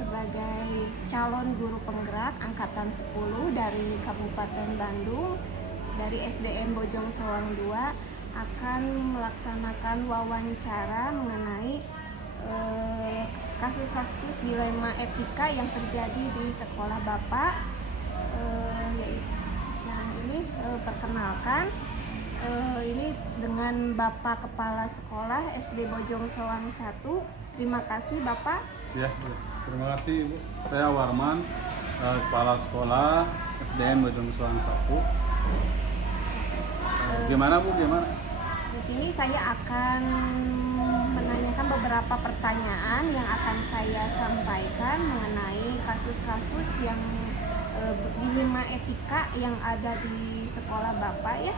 sebagai calon guru penggerak Angkatan 10 dari Kabupaten Bandung, dari SDN Bojong Soang 2, akan melaksanakan wawancara mengenai kasus-kasus dilema etika yang terjadi di sekolah Bapak. Nah ini perkenalkan, ini dengan Bapak Kepala Sekolah SD Bojong Soang 1. Terima kasih Bapak. Ya, terima kasih Ibu. Saya Warman, Kepala Sekolah SDN Bojong Soang 1. Gimana Bu, gimana? Di sini saya akan menanyakan beberapa pertanyaan yang akan saya sampaikan mengenai kasus-kasus yang dilema etika yang ada di sekolah Bapak ya,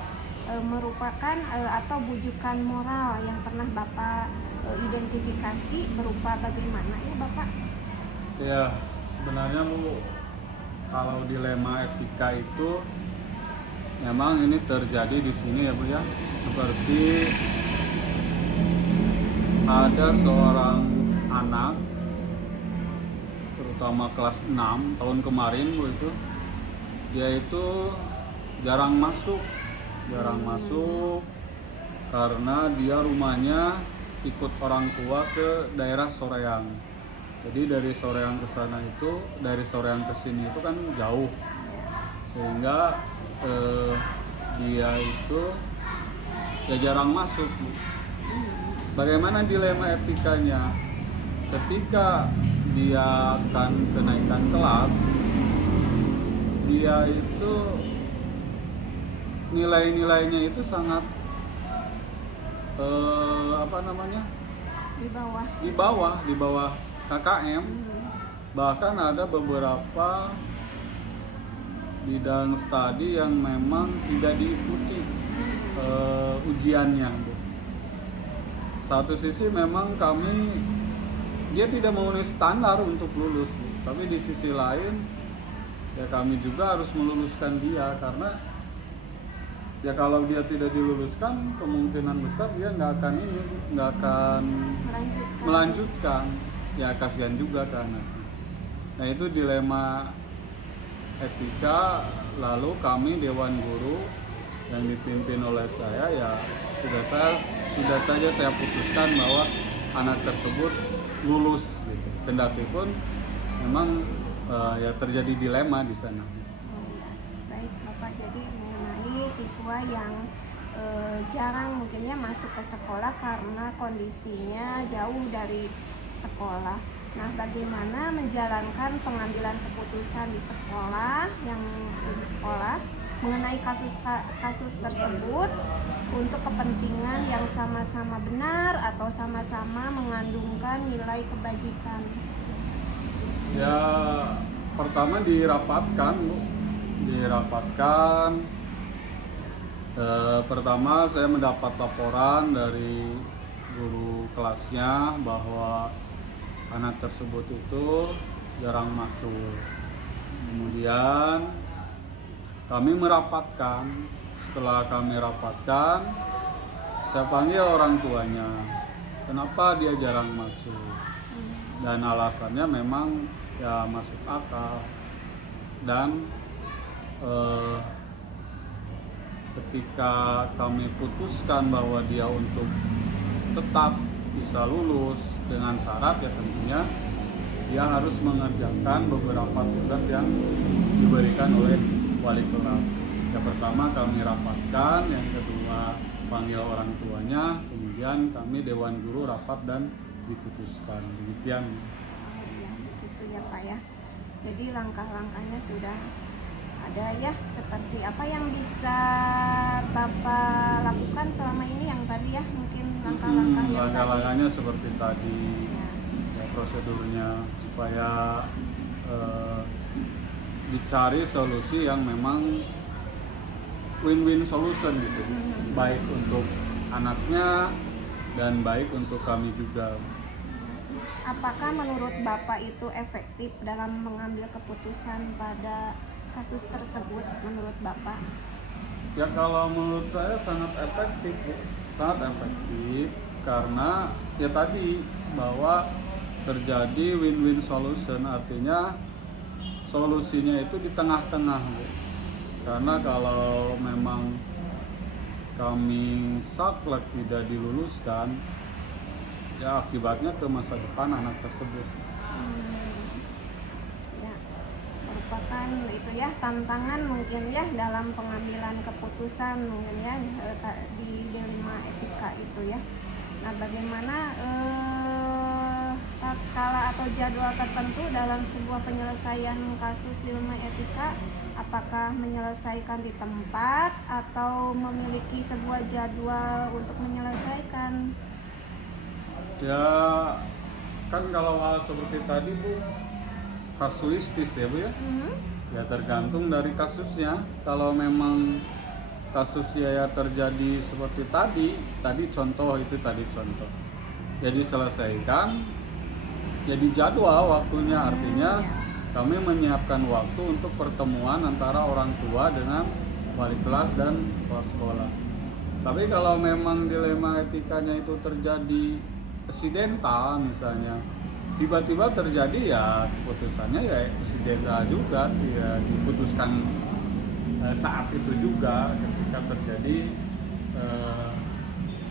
merupakan atau bujukan moral yang pernah Bapak identifikasi berupa bagaimana ya Bapak? Ya, sebenarnya Bu, kalau dilema etika itu memang ini terjadi di sini ya Bu ya. Seperti ada seorang anak, terutama kelas 6 tahun kemarin Bu, itu dia itu jarang masuk karena dia rumahnya ikut orang tua ke daerah Soreang. Jadi dari Soreang ke sana itu, dari Soreang ke sini itu kan jauh, sehingga dia itu ya jarang masuk. Bagaimana dilema etikanya? Ketika dia akan kenaikan kelas, dia itu nilai-nilainya itu sangat di bawah KKM. Bahkan ada beberapa bidang studi yang memang tidak diikuti ujiannya Bu. Satu sisi memang dia tidak memenuhi standar untuk lulus Bu. Tapi di sisi lain ya kami juga harus meluluskan dia, karena ya kalau dia tidak diluluskan kemungkinan besar dia nggak akan melanjutkan. Ya kasihan juga kan. Nah itu dilema etika. Lalu kami Dewan Guru yang dipimpin oleh saya, ya sudah saja saya putuskan bahwa anak tersebut lulus gitu. Kendati pun memang ya terjadi dilema di sana. Baik Bapak, jadi mengenai siswa yang jarang mungkinnya masuk ke sekolah karena kondisinya jauh dari sekolah. Nah, bagaimana menjalankan pengambilan keputusan di sekolah mengenai kasus tersebut untuk kepentingan yang sama-sama benar atau sama-sama mengandungkan nilai kebajikan? Ya, pertama dirapatkan Bu. Pertama saya mendapat laporan dari guru kelasnya bahwa anak tersebut itu jarang masuk. Kemudian kami merapatkan. Setelah kami rapatkan, saya panggil orang tuanya. Kenapa dia jarang masuk? Dan alasannya memang ya masuk akal. Dan ketika kami putuskan bahwa dia untuk tetap bisa lulus dengan syarat, ya tentunya dia harus mengerjakan beberapa tugas yang diberikan oleh wali kelas. Yang pertama kami rapatkan, yang kedua panggil orang tuanya, kemudian kami Dewan Guru rapat dan diputuskan. Demikian. Ya, begitu ya Pak ya. Jadi langkah-langkahnya sudah ada ya. Seperti apa yang bisa Bapak lakukan selama ini yang tadi ya, mungkin langkah-langkahnya seperti tadi ya, prosedurnya supaya dicari solusi yang memang win-win solution gitu, baik untuk anaknya dan baik untuk kami juga. Apakah menurut Bapak itu efektif dalam mengambil keputusan pada kasus tersebut menurut Bapak? Ya kalau menurut saya sangat efektif Bu. Sangat efektif karena ya tadi bahwa terjadi win-win solution, artinya solusinya itu di tengah-tengah, Bu. Karena kalau memang kami saklek tidak diluluskan, ya akibatnya ke masa depan anak tersebut. Ya, merupakan itu ya tantangan mungkin ya dalam pengambilan keputusan mungkin ya di dilema etika itu ya. Nah, bagaimana kala atau jadwal tertentu dalam sebuah penyelesaian kasus dilema etika, apakah menyelesaikan di tempat atau memiliki sebuah jadwal untuk menyelesaikan? Ya kan kalau hal seperti tadi, Bu, kasuistis ya, Bu ya. Ya tergantung dari kasusnya. Kalau memang kasusnya ya terjadi seperti tadi contoh ya diselesaikan, ya dijadwal waktunya, artinya kami menyiapkan waktu untuk pertemuan antara orang tua dengan wali kelas dan kepala sekolah. Tapi kalau memang dilema etikanya itu terjadi accidental, misalnya tiba-tiba terjadi, ya keputusannya ya accidental juga, ya diputuskan saat itu juga ketika terjadi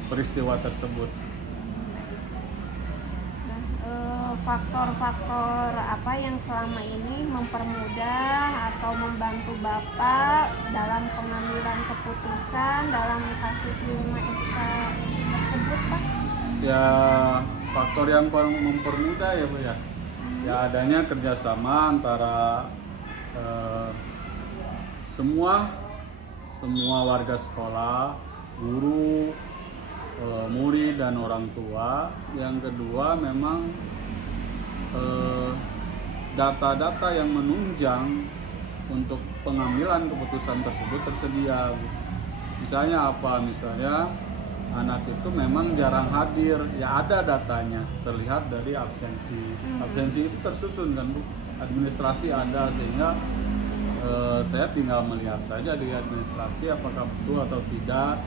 peristiwa tersebut. Faktor-faktor apa yang selama ini mempermudah atau membantu Bapak dalam pengambilan keputusan dalam kasus dilema etika tersebut, Pak? Ya faktor yang mempermudah ya, Bu ya. Ya adanya kerjasama antara semua warga sekolah, guru, murid dan orang tua. Yang kedua memang data-data yang menunjang untuk pengambilan keputusan tersebut tersedia. Misalnya apa? Misalnya anak itu memang jarang hadir, ya ada datanya, terlihat dari absensi. Absensi itu tersusun kan, Bu. Administrasi ada, sehingga saya tinggal melihat saja di administrasi apakah betul atau tidak,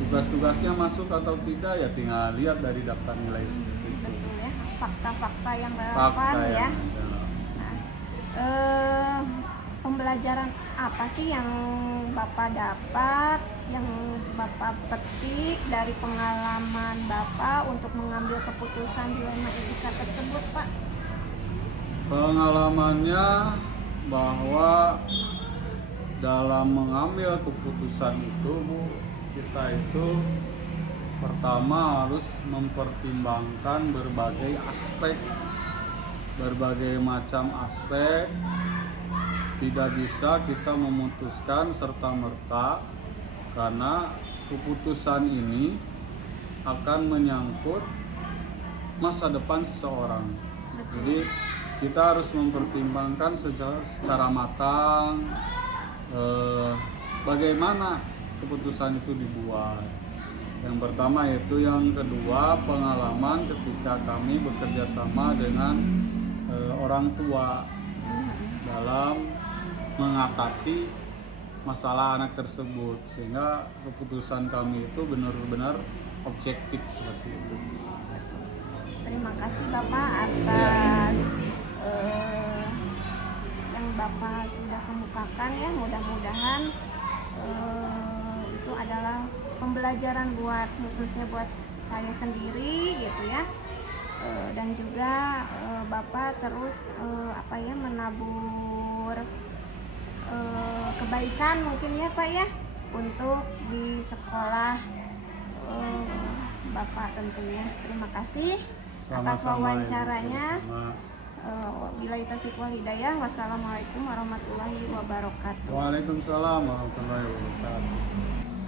tugas-tugasnya masuk atau tidak, ya tinggal lihat dari daftar nilai seperti itu. Betul ya, fakta-fakta yang relevan ya. Nah, pembelajaran apa sih yang Bapak dapat, yang Bapak petik dari pengalaman Bapak untuk mengambil keputusan dilema etika tersebut, Pak? Pengalamannya bahwa dalam mengambil keputusan itu, Bu, kita itu pertama harus mempertimbangkan berbagai macam aspek. Tidak bisa kita memutuskan serta-merta, karena keputusan ini akan menyangkut masa depan seseorang. Jadi kita harus mempertimbangkan secara matang bagaimana keputusan itu dibuat. Yang pertama itu, yang kedua pengalaman ketika kami bekerja sama dengan orang tua dalam mengatasi masalah anak tersebut, sehingga keputusan kami itu benar-benar objektif seperti itu. Terima kasih Bapak atas yang Bapak sudah kemukakan ya. Mudah-mudahan itu adalah pembelajaran khususnya buat saya sendiri gitu ya. Dan juga Bapak terus menabur kebaikan mungkin ya Pak ya, untuk di sekolah Bapak tentunya. Terima kasih atas wawancaranya. Billahi taufiq wal hidayah. Wassalamualaikum warahmatullahi wabarakatuh. Waalaikumsalam warahmatullahi wabarakatuh.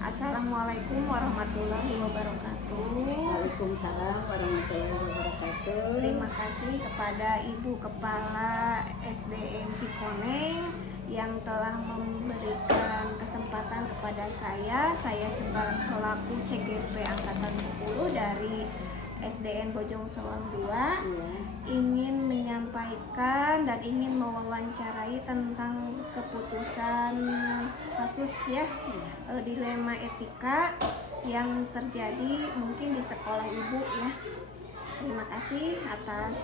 Assalamualaikum warahmatullahi wabarakatuh. Waalaikumsalam warahmatullahi wabarakatuh. Terima kasih kepada Ibu Kepala SDN Cikoneng yang telah memberikan kesempatan kepada saya selaku CGP Angkatan 10 dari SDN Bojong Soang 2 ingin menyampaikan dan ingin mewawancarai tentang keputusan kasus ya dilema etika yang terjadi mungkin di sekolah Ibu ya. Terima kasih atas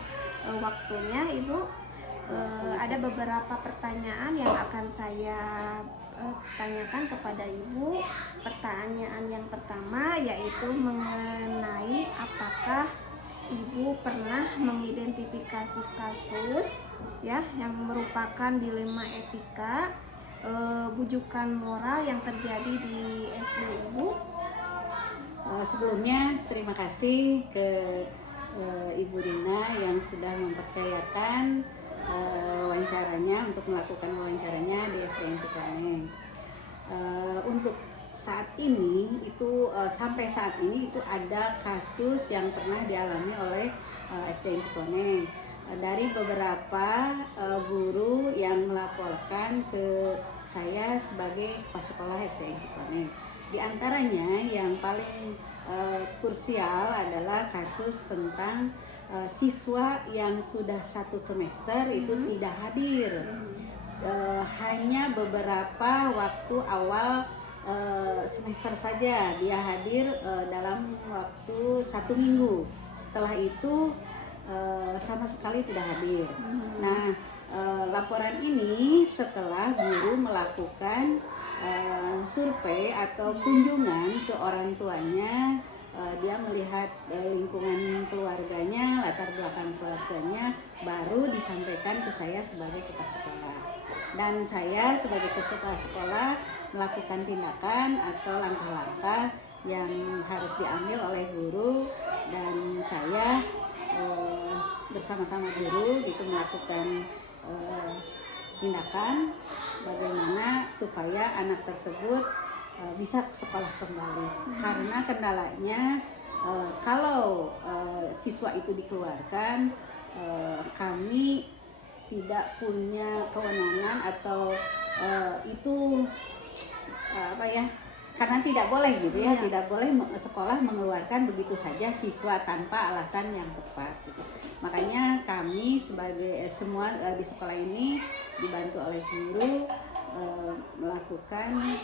waktunya Ibu. Ada beberapa pertanyaan yang akan saya tanyakan kepada Ibu. Pertanyaan yang pertama yaitu mengenai apakah Ibu pernah mengidentifikasi kasus ya yang merupakan dilema etika, bujukan moral yang terjadi di SD Ibu. Sebelumnya terima kasih ke Ibu Rina yang sudah mempercayakan wawancaranya untuk melakukan wawancaranya di SDN Cikoneng. Untuk saat ini itu sampai saat ini itu ada kasus yang pernah dialami oleh SDN Cikoneng dari beberapa guru yang melaporkan ke saya sebagai kepala sekolah SDN Cikoneng. Di antaranya yang paling krusial adalah kasus tentang siswa yang sudah 1 semester itu tidak hadir. Hanya beberapa waktu awal semester saja dia hadir dalam waktu 1 minggu. Setelah itu sama sekali tidak hadir. Nah, laporan ini setelah guru melakukan survei atau kunjungan ke orang tuanya. Dia melihat lingkungan keluarganya, latar belakang keluarganya, baru disampaikan ke saya sebagai kepala sekolah. Dan saya sebagai kepala sekolah melakukan tindakan atau langkah-langkah yang harus diambil oleh guru, dan saya bersama-sama guru gitu melakukan tindakan bagaimana supaya anak tersebut bisa ke sekolah kembali. Karena kendalanya kalau siswa itu dikeluarkan, kami tidak punya kewenangan atau itu karena tidak boleh gitu ya, tidak boleh sekolah mengeluarkan begitu saja siswa tanpa alasan yang tepat gitu. Makanya kami sebagai semua di sekolah ini dibantu oleh guru melakukan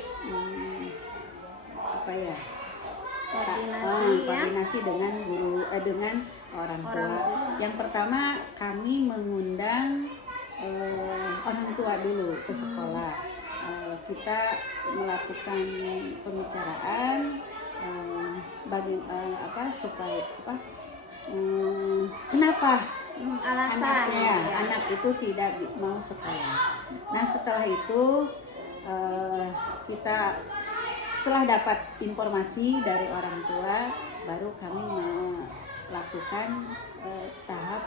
koordinasi dengan guru dengan orang tua. Yang pertama kami mengundang orang tua dulu ke sekolah. Kita melakukan pembicaraan kenapa Alasan anak itu tidak mau sekolah. Nah, setelah itu kita setelah dapat informasi dari orang tua, baru kami melakukan tahap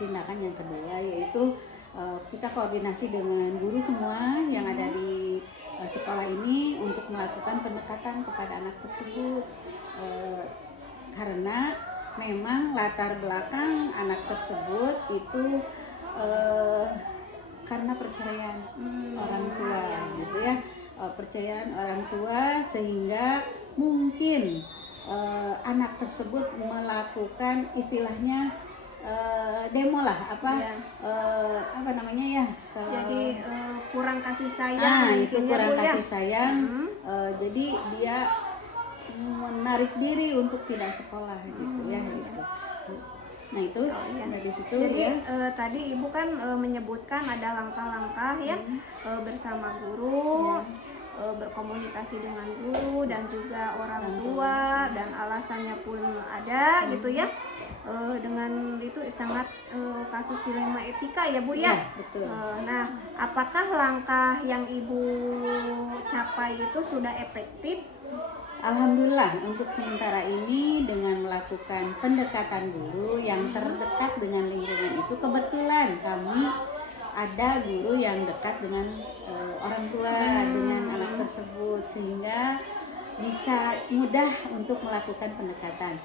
tindakan yang kedua, yaitu kita koordinasi dengan guru semua yang ada di sekolah ini untuk melakukan pendekatan kepada anak tersebut, karena memang latar belakang anak tersebut itu karena perceraian orang tua gitu ya, percayaan orang tua, sehingga mungkin anak tersebut melakukan istilahnya demo lah jadi kurang kasih sayang, itu kurang kasih sayang. Jadi dia menarik diri untuk tidak sekolah gitu ya gitu. Nah itu dari situ. Jadi tadi Ibu kan menyebutkan ada langkah-langkah ya bersama guru, berkomunikasi dengan guru dan juga orang tua, dan alasannya pun ada gitu ya. Dengan itu sangat kasus dilema etika ya Bu ya. Betul. Nah, apakah langkah yang Ibu capai itu sudah efektif? Alhamdulillah untuk sementara ini dengan melakukan pendekatan guru yang terdekat dengan lingkungan itu, kebetulan kami ada guru yang dekat dengan orang tua dengan anak tersebut, sehingga bisa mudah untuk melakukan pendekatan.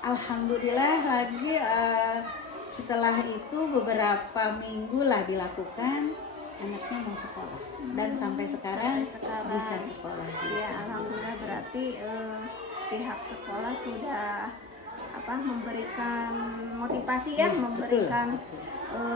Alhamdulillah lagi setelah itu beberapa minggu lah dilakukan, anaknya mau sekolah dan sampai sekarang bisa sekolah. Ya, alhamdulillah, berarti pihak sekolah sudah memberikan motivasi ya, memberikan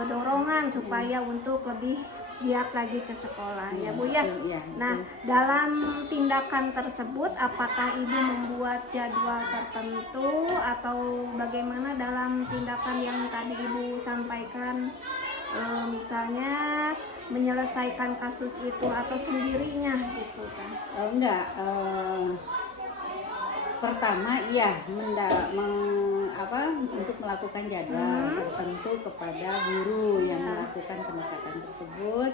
dorongan supaya untuk lebih giat lagi ke sekolah ya Bu ya. betul, iya, Nah, betul. dalam tindakan tersebut apakah Ibu membuat jadwal tertentu atau bagaimana dalam tindakan yang tadi Ibu sampaikan? Misalnya menyelesaikan kasus itu atau sendirinya gitu kan? Enggak, pertama iya untuk melakukan jadwal tertentu kepada guru yang melakukan pendekatan tersebut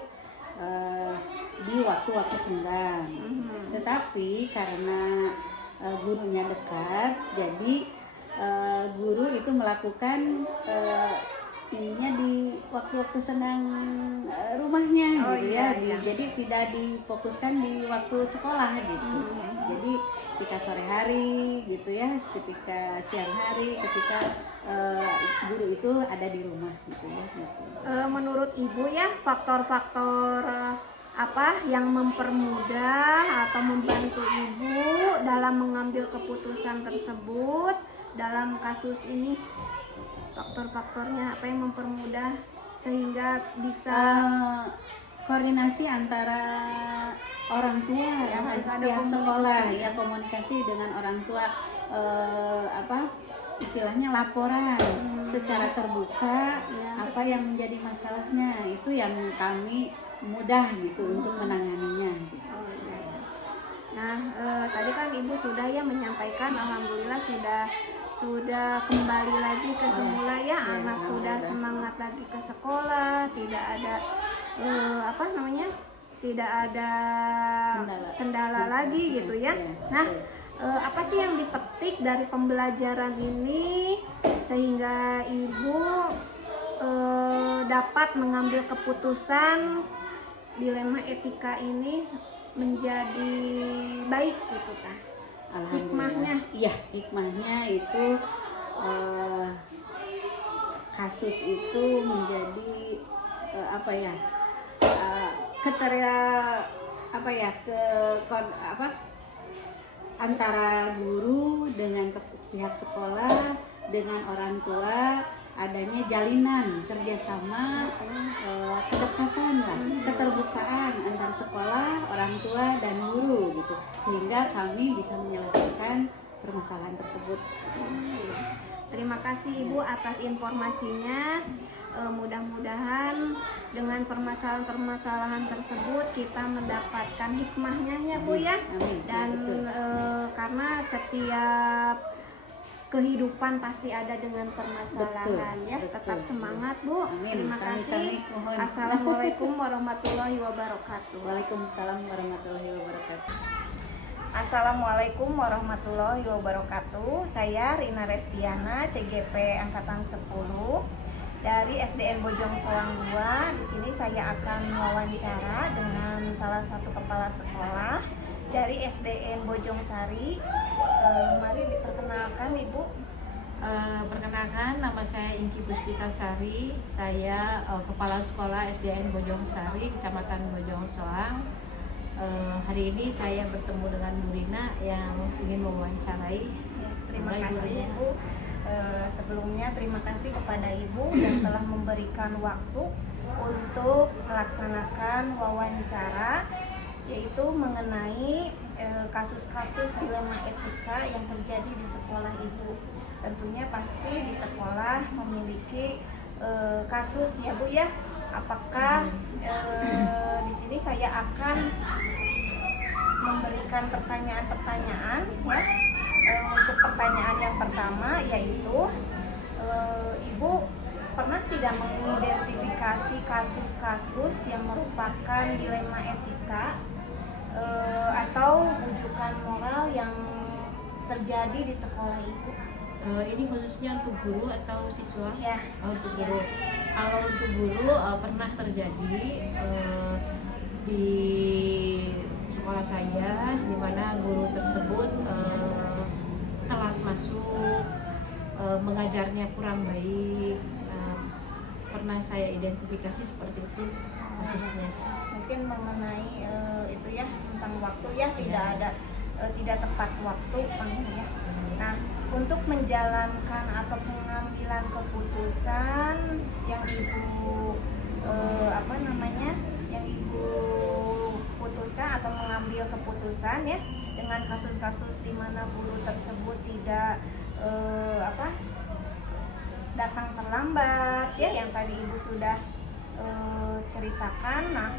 di waktu-waktu senggang. Tetapi karena gurunya dekat, jadi guru itu melakukan ininya di waktu-waktu senggang rumahnya Oh, gitu iya, ya. iya. Jadi tidak difokuskan di waktu sekolah gitu. Jadi ketika sore hari gitu ya, ketika siang hari, ketika guru itu ada di rumah gitu ya. Gitu. Menurut Ibu ya, faktor-faktor apa yang mempermudah atau membantu Ibu dalam mengambil keputusan tersebut dalam kasus ini? Faktor-faktornya apa yang mempermudah sehingga bisa Koordinasi antara orang tua Ya, dengan harus ada pihak komunikasi. sekolah ya, komunikasi dengan orang tua, istilahnya laporan secara terbuka Ya. apa yang menjadi masalahnya, itu yang kami mudah gitu untuk menanganinya gitu. Oh, iya, iya. Nah, tadi kan Ibu sudah ya menyampaikan, alhamdulillah sudah kembali lagi ke semula ya, anak sudah semangat lagi ke sekolah, tidak ada tidak ada kendala lagi gitu ya. Nah, apa sih yang dipetik dari pembelajaran ini sehingga Ibu dapat mengambil keputusan dilema etika ini menjadi baik gitu kan? Hikmahnya? Iya, hikmahnya itu kasus itu menjadi antara guru dengan pihak sekolah dengan orang tua, adanya jalinan kerjasama, kedekatan lah, keterbukaan antara sekolah, orang tua dan guru gitu, sehingga kami bisa menyelesaikan permasalahan tersebut. Terima kasih Ibu atas informasinya. Mudah-mudahan dengan permasalahan-permasalahan tersebut kita mendapatkan hikmahnya ya Bu ya. Amin. Dan karena setiap kehidupan pasti ada dengan permasalahan ya. Betul. Tetap semangat Bu. Amin. Terima kasih. Sami-sami, mohon. Assalamualaikum warahmatullahi wabarakatuh. Waalaikumsalam warahmatullahi wabarakatuh. Assalamualaikum warahmatullahi wabarakatuh. Saya Rina Restiana, CGP Angkatan 10 dari SDN Bojong Soang 2. Di sini saya akan wawancara dengan salah satu kepala sekolah dari SDN Bojong Sari. Mari diperkenalkan Ibu. Perkenalkan, nama saya Inci Puspita Sari. Saya kepala sekolah SDN Bojong Sari, Kecamatan Bojong Soang. Hari ini saya bertemu dengan Bu Rina yang ingin mewawancarai. Terima Baik, Bu kasih Rina. Ibu. Sebelumnya terima kasih kepada Ibu yang telah memberikan waktu untuk melaksanakan wawancara, yaitu mengenai kasus-kasus dilema etika yang terjadi di sekolah Ibu. Tentunya pasti di sekolah memiliki kasus ya Bu ya. Apakah di sini saya akan memberikan pertanyaan-pertanyaan ya. Untuk pertanyaan yang pertama yaitu Ibu pernah tidak mengidentifikasi kasus-kasus yang merupakan dilema etika atau rujukan moral yang terjadi di sekolah Ibu? Ini khususnya untuk guru atau siswa? Ya. Untuk guru. Kalau untuk guru pernah terjadi di sekolah saya, di mana guru tersebut telat masuk, mengajarnya kurang baik. Pernah saya identifikasi seperti itu kasusnya. Mungkin mengenai itu ya, tentang waktu ya, tidak tepat waktu ya. Nah, untuk menjalankan atau pengambilan keputusan yang Ibu yang ibu putuskan atau mengambil keputusan ya dengan kasus-kasus di mana guru tersebut tidak datang terlambat ya, yang tadi ibu sudah ceritakan. Nah,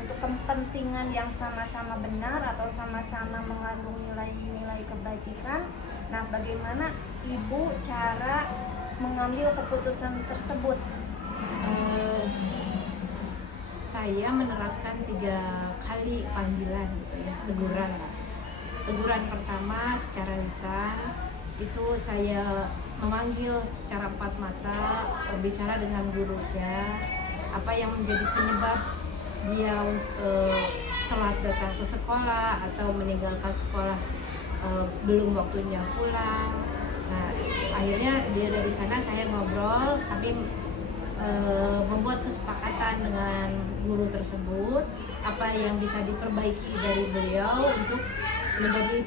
untuk kepentingan yang sama-sama benar atau sama-sama mengandung nilai-nilai kebajikan, nah bagaimana ibu cara mengambil keputusan tersebut? Saya menerapkan 3 kali panggilan gitu ya, teguran lah. Teguran pertama secara lisan, itu saya memanggil secara empat mata, bicara dengan gurunya, apa yang menjadi penyebab dia telat datang ke sekolah atau meninggalkan sekolah belum waktunya pulang. Nah, akhirnya dia dari sana saya ngobrol, kami membuat kesepakatan dengan guru tersebut apa yang bisa diperbaiki dari beliau untuk menjadi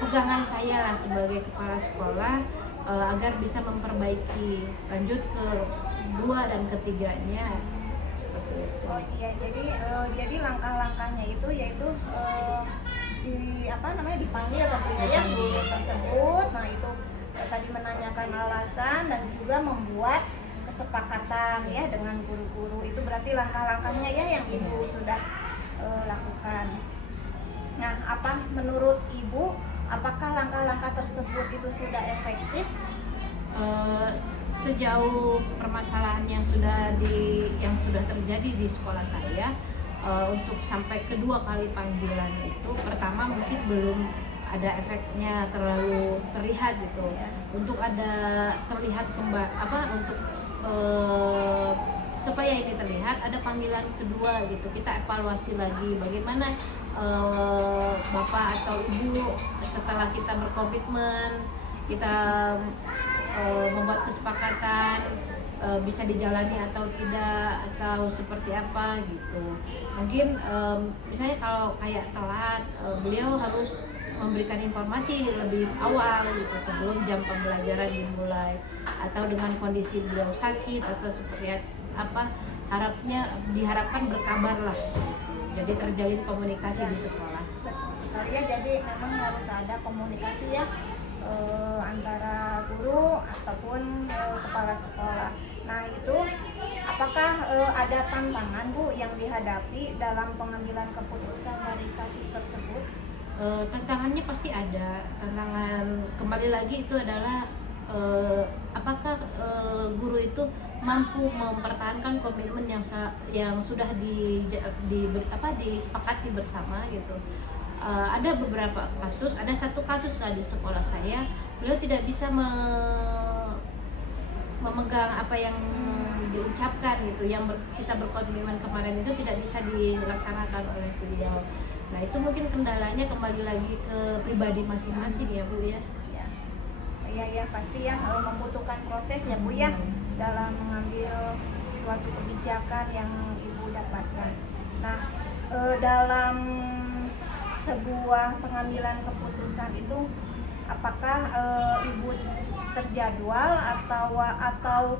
pegangan saya lah sebagai kepala sekolah, agar bisa memperbaiki lanjut ke 2 dan ketiganya seperti itu. Oh iya, jadi langkah-langkahnya itu yaitu dipanggil tentunya ya guru tersebut. Nah itu tadi menanyakan alasan dan juga membuat kesepakatan ya dengan guru-guru. Itu berarti langkah-langkahnya ya yang ibu sudah lakukan. Nah, apa menurut ibu, apakah langkah-langkah tersebut itu sudah efektif? Sejauh permasalahan yang sudah terjadi di sekolah saya, untuk sampai kedua kali panggilan itu, pertama mungkin belum ada efeknya terlalu terlihat gitu. Untuk ada terlihat untuk supaya ini terlihat, ada panggilan kedua gitu, kita evaluasi lagi bagaimana bapak atau ibu setelah kita berkomitmen, kita membuat kesepakatan bisa dijalani atau tidak, atau seperti apa gitu. Mungkin misalnya kalau kayak telat, beliau harus memberikan informasi lebih awal gitu sebelum jam pembelajaran dimulai, atau dengan kondisi beliau sakit atau seperti apa, diharapkan berkabar lah gitu. Jadi terjalin komunikasi di sekolah. Betul sekali ya, jadi memang harus ada komunikasi ya antara guru ataupun kepala sekolah. Nah itu apakah ada tantangan Bu yang dihadapi dalam pengambilan keputusan dari kasus tersebut? Tantangannya pasti ada. Tantangan kembali lagi itu adalah apakah guru itu mampu mempertahankan komitmen yang sudah disepakati bersama gitu. Ada beberapa kasus, ada satu kasus di sekolah saya, beliau tidak bisa memegang apa yang diucapkan gitu, yang kita berkomitmen kemarin itu tidak bisa dilaksanakan oleh beliau. Nah itu mungkin kendalanya kembali lagi ke pribadi masing-masing ya Bu ya. Ya pasti ya membutuhkan proses ya Bu ya dalam mengambil suatu kebijakan yang Ibu dapatkan. Nah dalam sebuah pengambilan keputusan itu apakah Ibu terjadwal atau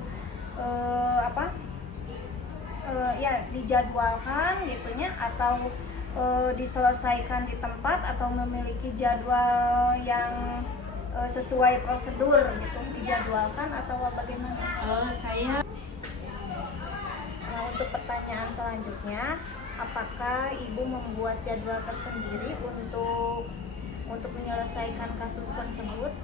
dijadwalkan gitunya, atau diselesaikan di tempat, atau memiliki jadwal yang sesuai prosedur gitu, dijadwalkan atau bagaimana? Nah, untuk pertanyaan selanjutnya, apakah Ibu membuat jadwal tersendiri untuk menyelesaikan kasus tersebut?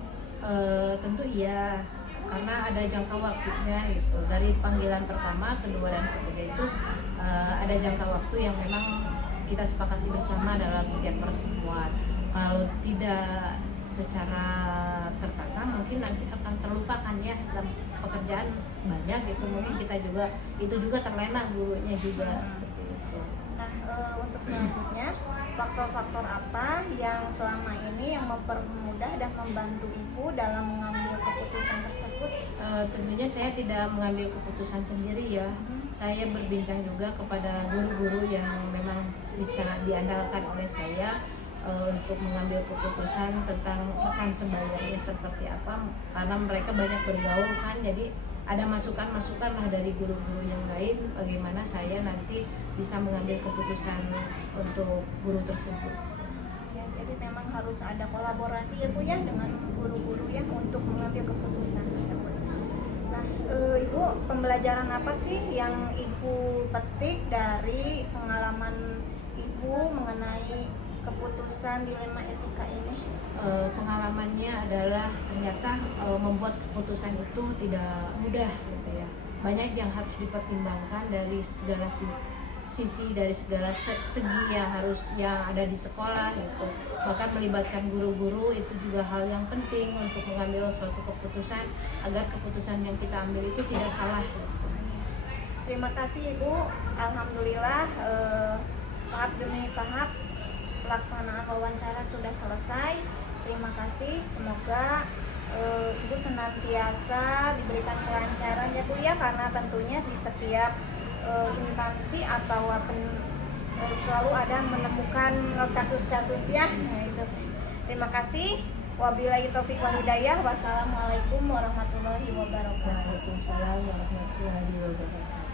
Tentu iya, karena ada jangka waktunya gitu. Dari panggilan pertama, kedua dan ketiga itu ada jangka waktu yang memang kita sepakati bersama dalam setiap pertemuan. Kalau tidak secara tertata, mungkin nanti akan terlupakan ya, dalam pekerjaan banyak gitu, mungkin kita juga terlena gurunya juga seperti itu. Nah untuk selanjutnya, faktor-faktor apa yang selama ini yang mempermudah dan membantu Ibu dalam mengambil keputusan tersebut? Tentunya saya tidak mengambil keputusan sendiri ya. Saya berbincang juga kepada guru-guru yang memang bisa diandalkan oleh saya untuk mengambil keputusan tentang rekan sebayanya seperti apa, karena mereka banyak bergaul kan, jadi ada masukan-masukan lah dari guru-guru yang lain bagaimana saya nanti bisa mengambil keputusan untuk guru tersebut. Ya, jadi memang harus ada kolaborasi ya Bu ya dengan guru-guru ya untuk mengambil keputusan tersebut. Nah, Ibu, pembelajaran apa sih yang Ibu petik dari pengalaman Ibu mengenai keputusan dilema etika ini? Pengalamannya adalah ternyata membuat keputusan itu tidak mudah gitu ya. Banyak yang harus dipertimbangkan dari segala sisi, dari segala segi yang ada di sekolah gitu. Bahkan melibatkan guru-guru itu juga hal yang penting untuk mengambil suatu keputusan agar keputusan yang kita ambil itu tidak salah gitu. Terima kasih Ibu. Alhamdulillah tahap demi tahap pelaksanaan wawancara sudah selesai. Terima kasih. Semoga Ibu senantiasa diberikan kelancaran ya Bu ya, karena tentunya di setiap instansi atau selalu ada menemukan kasus-kasus ya. Nah, itu. Terima kasih. Wabillahi taufiq wal hidayah. Wassalamualaikum warahmatullahi wabarakatuh. Waalaikumsalam warahmatullahi wabarakatuh.